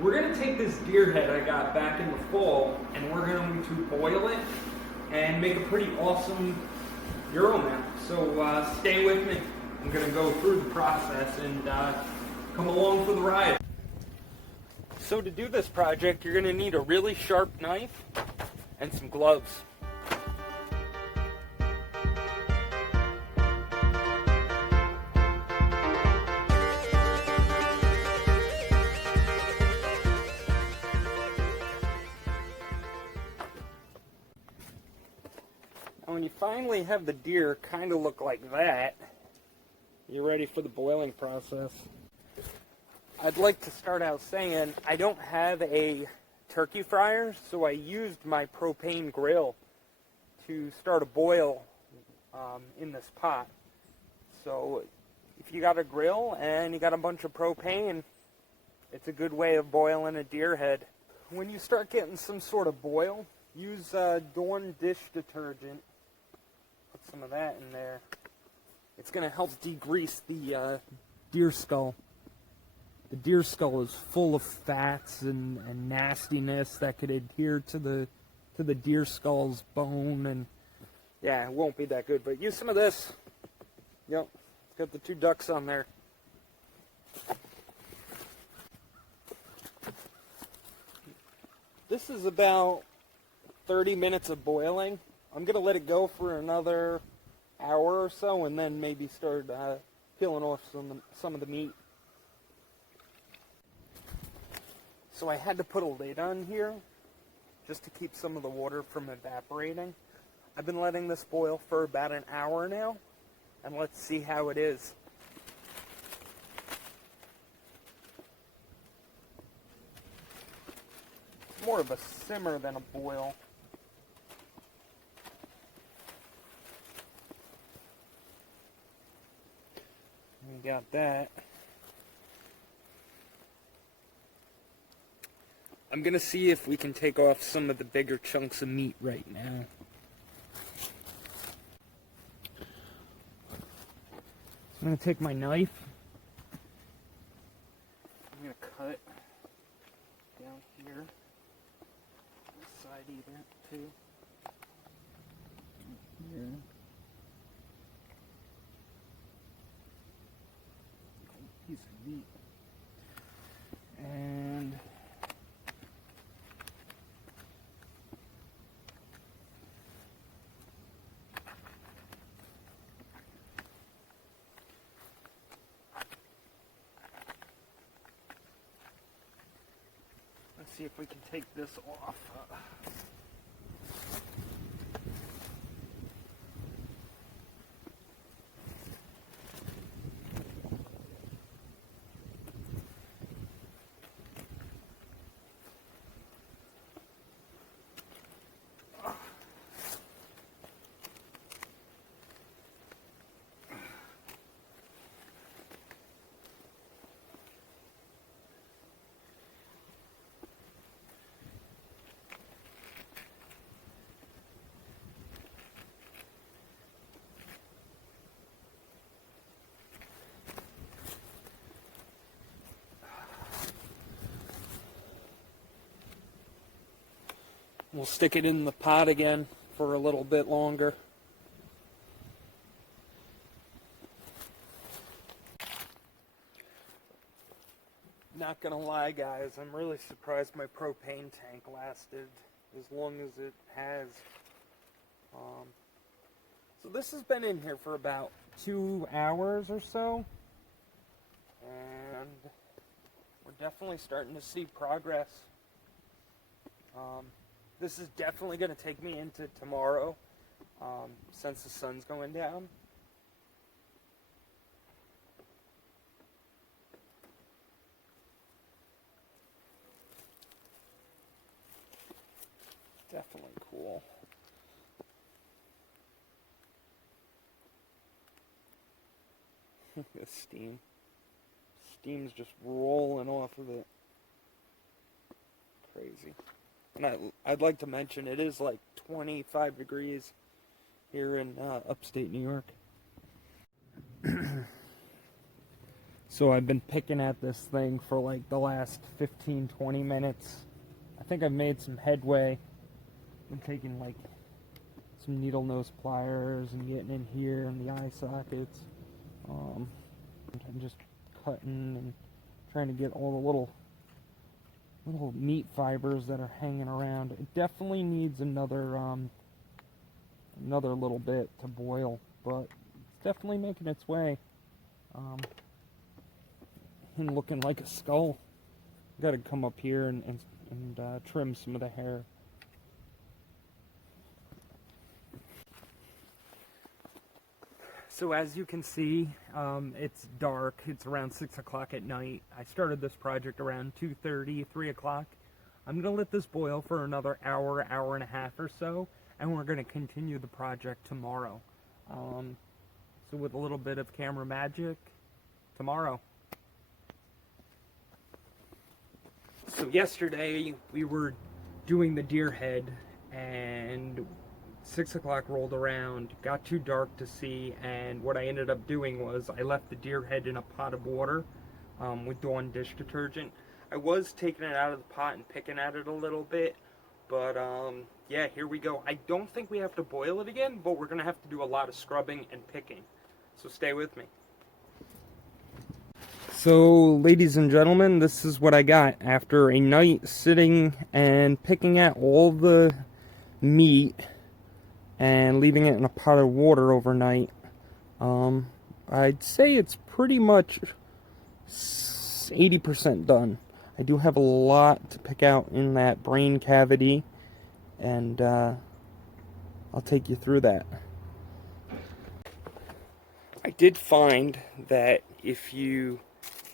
We're going to take this deer head I got back in the fall and we're going to boil it and make a pretty awesome Euro now. So stay with me. I'm going to go through the process and come along for the ride. So to do this project, you're going to need a really sharp knife and some gloves. When you finally have the deer kind of look like that, you're ready for the boiling process. I'd like to start out saying I don't have a turkey fryer, so I used my propane grill to start a boil in this pot. So if you got a grill and you got a bunch of propane, it's a good way of boiling a deer head. When you start getting some sort of boil, use Dawn dish detergent. Put some of that in there. It's going to help degrease the deer skull. The deer skull is full of fats and nastiness that could adhere to the deer skull's bone, and yeah, it won't be that good. But use some of this. Yep, it's got the 2 ducks on there. This is about 30 minutes of boiling. I'm going to let it go for another hour or so and then maybe start peeling off some of the meat. So I had to put a lid on here just to keep some of the water from evaporating. I've been letting this boil for about an hour now, and let's see how it is. It's more of a simmer than a boil. We got that. I'm going to see if we can take off some of the bigger chunks of meat right now. I'm going to take my knife. I'm going to cut down here. This side either, too. Here. Piece of meat. And let's see if we can take this off. We'll stick it in the pot again for a little bit longer. Not gonna lie, guys, I'm really surprised my propane tank lasted as long as it has. So this has been in here for about 2 hours or so, and we're definitely starting to see progress. This is definitely going to take me into tomorrow, since the sun's going down. Definitely cool. The steam. Steam's just rolling off of it. Crazy. And I'd like to mention it is like 25 degrees here in upstate New York. So I've been picking at this thing for like the last 15-20 minutes. I think I've made some headway. I'm taking like some needle nose pliers and getting in here in the eye sockets. I'm just cutting and trying to get all the little meat fibers that are hanging around. It definitely needs another little bit to boil, but it's definitely making its way. And looking like a skull. Got to come up here and trim some of the hair. So as you can see, it's dark. It's around 6 o'clock at night. I started this project around 2:30, 3 o'clock. I'm going to let this boil for another hour, hour and a half or so, and we're going to continue the project tomorrow. So with a little bit of camera magic, tomorrow. So yesterday we were doing the deer head, and 6 o'clock rolled around, got too dark to see, and what I ended up doing was I left the deer head in a pot of water with Dawn dish detergent. I was taking it out of the pot and picking at it a little bit, but yeah, here we go. I don't think we have to boil it again, but we're going to have to do a lot of scrubbing and picking. So stay with me. So, ladies and gentlemen, this is what I got after a night sitting and picking at all the meat and leaving it in a pot of water overnight. I'd say it's pretty much 80% done. I do have a lot to pick out in that brain cavity, and I'll take you through that. I did find that if you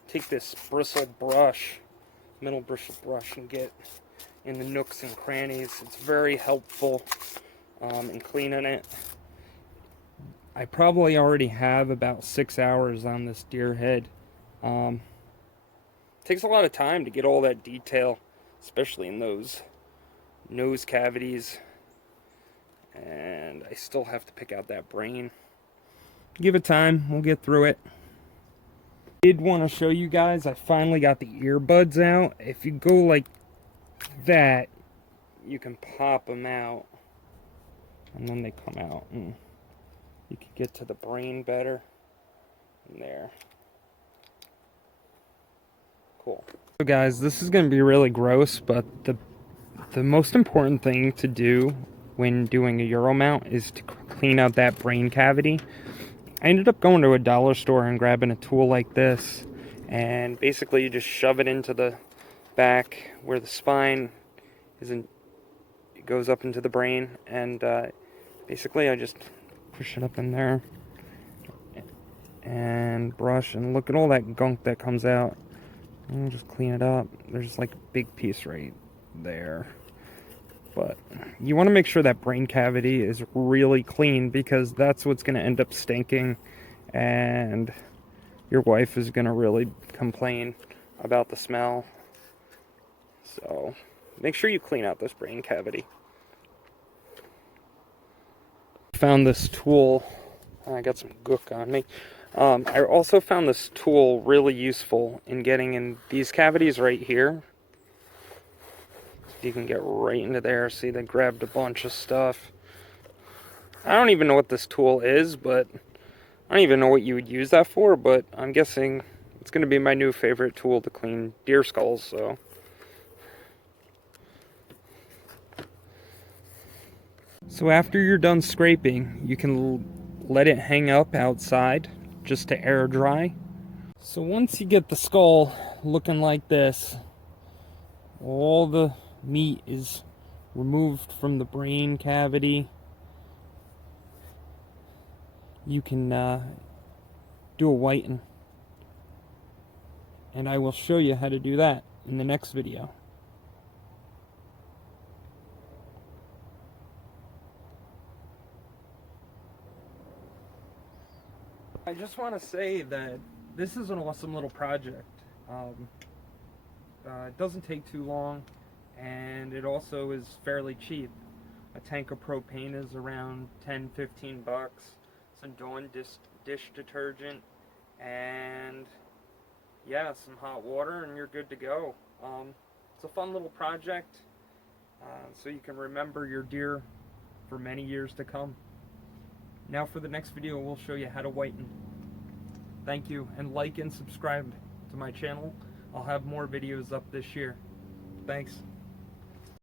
take this bristle brush, metal bristle brush, and get in the nooks and crannies, it's very helpful in cleaning it. I probably already have about 6 hours on this deer head. Takes a lot of time to get all that detail, especially in those nose cavities, and I still have to pick out that brain. Give it time, we'll get through it. I did want to show you guys, I finally got the earbuds out. If you go like that, you can pop them out, and then they come out, and you can get to the brain better. And there. Cool. So guys, this is going to be really gross, but the most important thing to do when doing a Euro mount is to clean out that brain cavity. I ended up going to a dollar store and grabbing a tool like this, and basically you just shove it into the back where the spine isn't, it goes up into the brain, and basically I just push it up in there and brush, and look at all that gunk that comes out. And just clean it up. There's like a big piece right there. But you want to make sure that brain cavity is really clean, because that's what's going to end up stinking, and your wife is going to really complain about the smell. So make sure you clean out this brain cavity. Found this tool. I got some gook on me. I also found this tool really useful in getting in these cavities right here. You can get right into there. See, they grabbed a bunch of stuff. I don't even know what this tool is, but I don't even know what you would use that for, but I'm guessing it's going to be my new favorite tool to clean deer skulls, so. So after you're done scraping, you can let it hang up outside just to air dry. So once you get the skull looking like this, all the meat is removed from the brain cavity, you can do a whiten, and I will show you how to do that in the next video. I just want to say that this is an awesome little project. It doesn't take too long, and it also is fairly cheap. A tank of propane is around 10-15 bucks. Some Dawn dish detergent, and yeah, some hot water and you're good to go. It's a fun little project, so you can remember your deer for many years to come. Now for the next video, we'll show you how to whiten. Thank you, and like and subscribe to my channel. I'll have more videos up this year. Thanks.